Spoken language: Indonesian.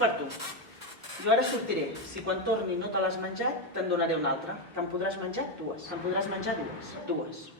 per tu. Jo ara sortiré. Si quan torni no te l'has menjat, te'n donaré una altra. Te'n podràs menjar dues. Te'n podràs menjar dues.